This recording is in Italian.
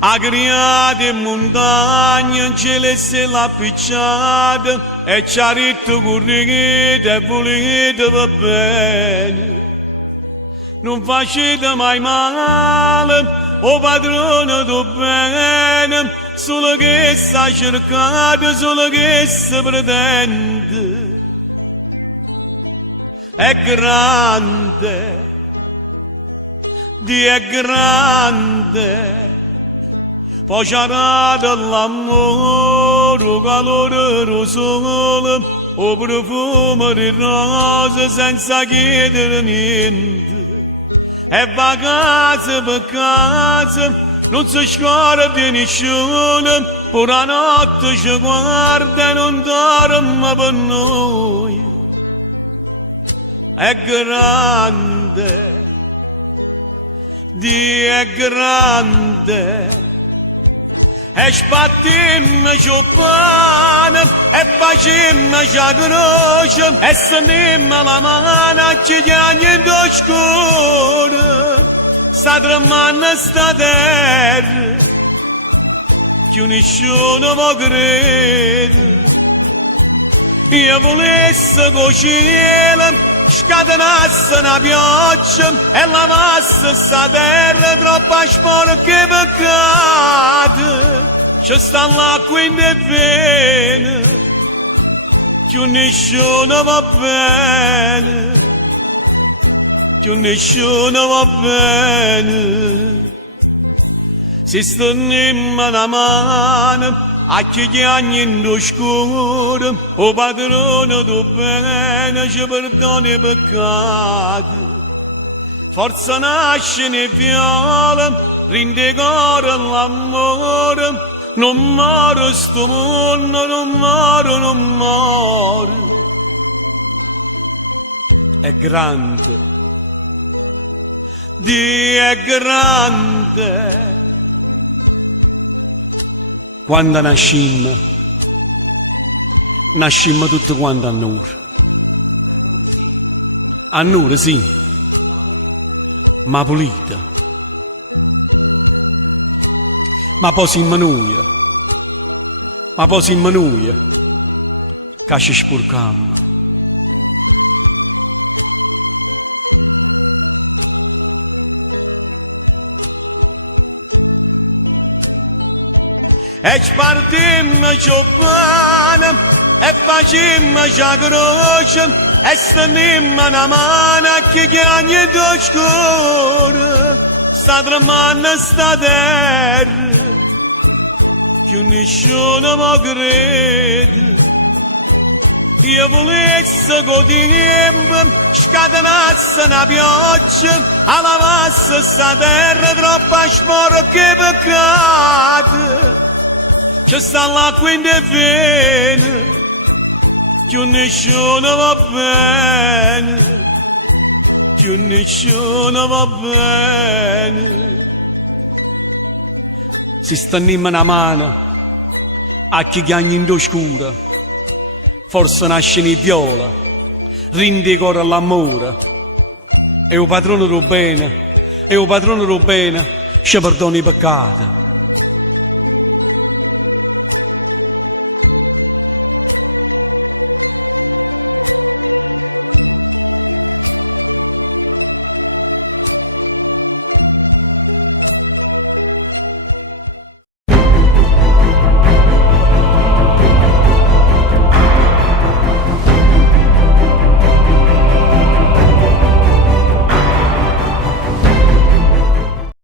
Agriate in montagna, in cielo se l'ha picciata, e ci ha detto correte e volete va bene. Non facete mai male, o padrone do bene, solo che sta cercando, solo che si pretende. È grande, Dio è grande, poi ci ha dato l'amore, il calore del sole, il profumo di rose senza chiedere niente. E va casa per casa, non si scorda nessuno, pure la notte ci guarda e non dorme per noi. È grande, Dio è grande, e spattimmo il pane, e facemmo la croce, e stenemmo la mano a ci chiagnendo scuro. Sta tremando sta terra, che nessuno può credere. Io volessi che il cielo scatenasse una pioggia e lavasse sta terra troppo sporca e peccata. Ci sta l'acqua in le vene, che nessuno va bene, che nessuno va bene. Si stennemmo la mano a chi chiagni in oscuro, o padrone do bene ci perdoni i peccati. Forza nasce ne viola, rinde cuore l'amore, non muore sto mondo, non muore, non muore. È grande, Dio è grande. Quando nascimmo tutti quanti a Nur. A Nur, sì, ma pulita. Ma poi si immanuia, che ci sporcammo. E spartimmo il pane, e facemmo la croce, e stenemmo una mano a chi chiagna do scuro. Sta tremando sta terra, che nessuno può credere. Io volessi che il tempo scatenasse una pioggia, a lavasse sta terra troppo sporca e peccata. Ci sta l'acqua in le vene, che nessuno va bene, che nessuno va bene. Si stennemmo una mano a chi chiagna in oscura, forse nasce in viola, rinde cuore all'amore. E il padrone del bene, ci perdona i peccati.